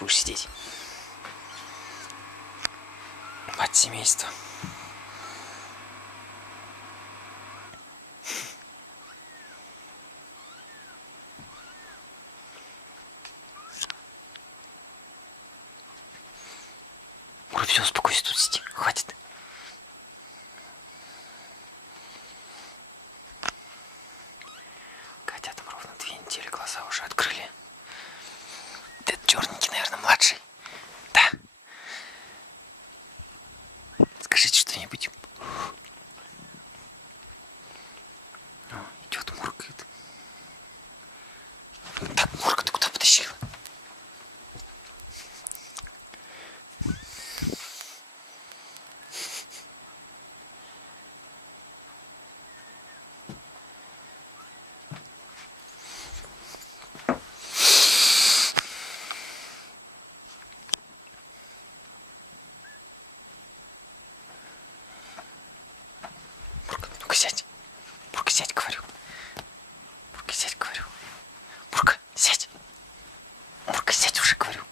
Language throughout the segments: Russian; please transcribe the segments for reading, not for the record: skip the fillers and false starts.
будешь сидеть. Мать семейства. Ой, все, успокойся, тут сиди. Хватит. Котятам ровно 2 недели глаза уже открыли. Ты черненький, наверное, младший. Да. Скажите что-нибудь. О, идет, муркает. Так, Мурка, ты куда потащила? Мурка, ну-ка сядь. Мурка, сядь, говорю. Мурка, сядь, говорю. Мурка, сядь. Мурка, сядь уже, говорю.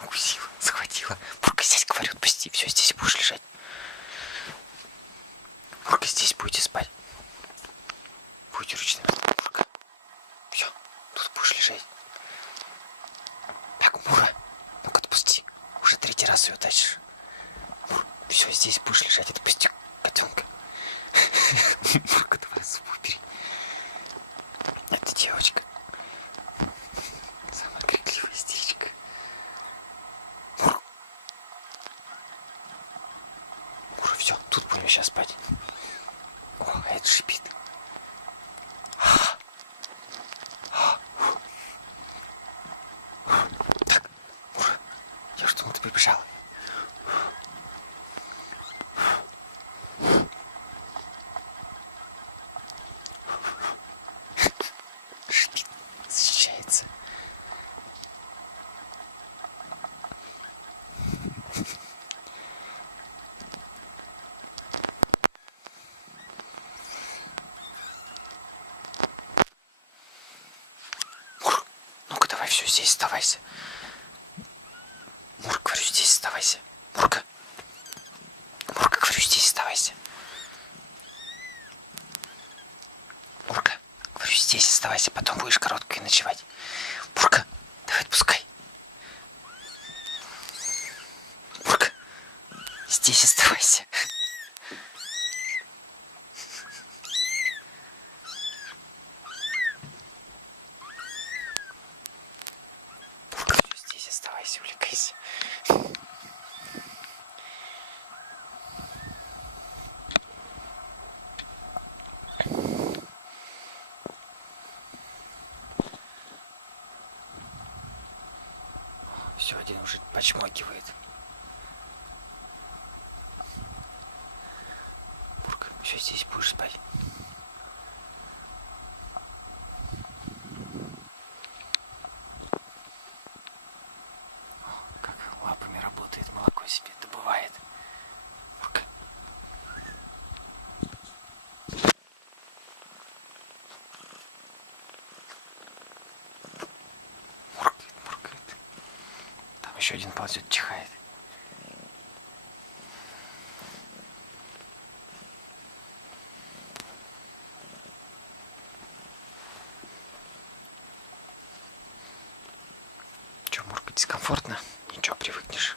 Укусила, схватила. Мурка, сядь, говорю, отпусти. Все, здесь будешь лежать. Мурка, здесь будете спать. Будете ручными. Мурка. Все, тут будешь лежать. Так, Мура, ну-ка отпусти. Уже 3-й раз ее тащишь. Мур, все, здесь будешь лежать. Отпусти котенка. Мурка, давай зубы убери. Это девочка. Самая крикливая истеричка. Мур. Мура, все, тут будем сейчас спать. О, а это шипит. Так, Мура, я что, ты прибежала? Шипит, защищается. Мур, ну-ка давай, все, здесь оставайся. Мур, говорю, здесь оставайся. Мурка. Мурка, говорю, здесь оставайся. Мурка, говорю, здесь оставайся, потом будешь короткой ночевать. Мурка, давай отпускай. Мурка, здесь оставайся. Мурка, здесь оставайся, увлекайся. Все, один уже почмокивает. Мурка, все, здесь будешь спать. Как лапами работает, молоко себе добывает. Мурка. Муркает, муркает. Там еще один ползет, чихает. Че, Мурка, дискомфортно? Ничего, привыкнешь.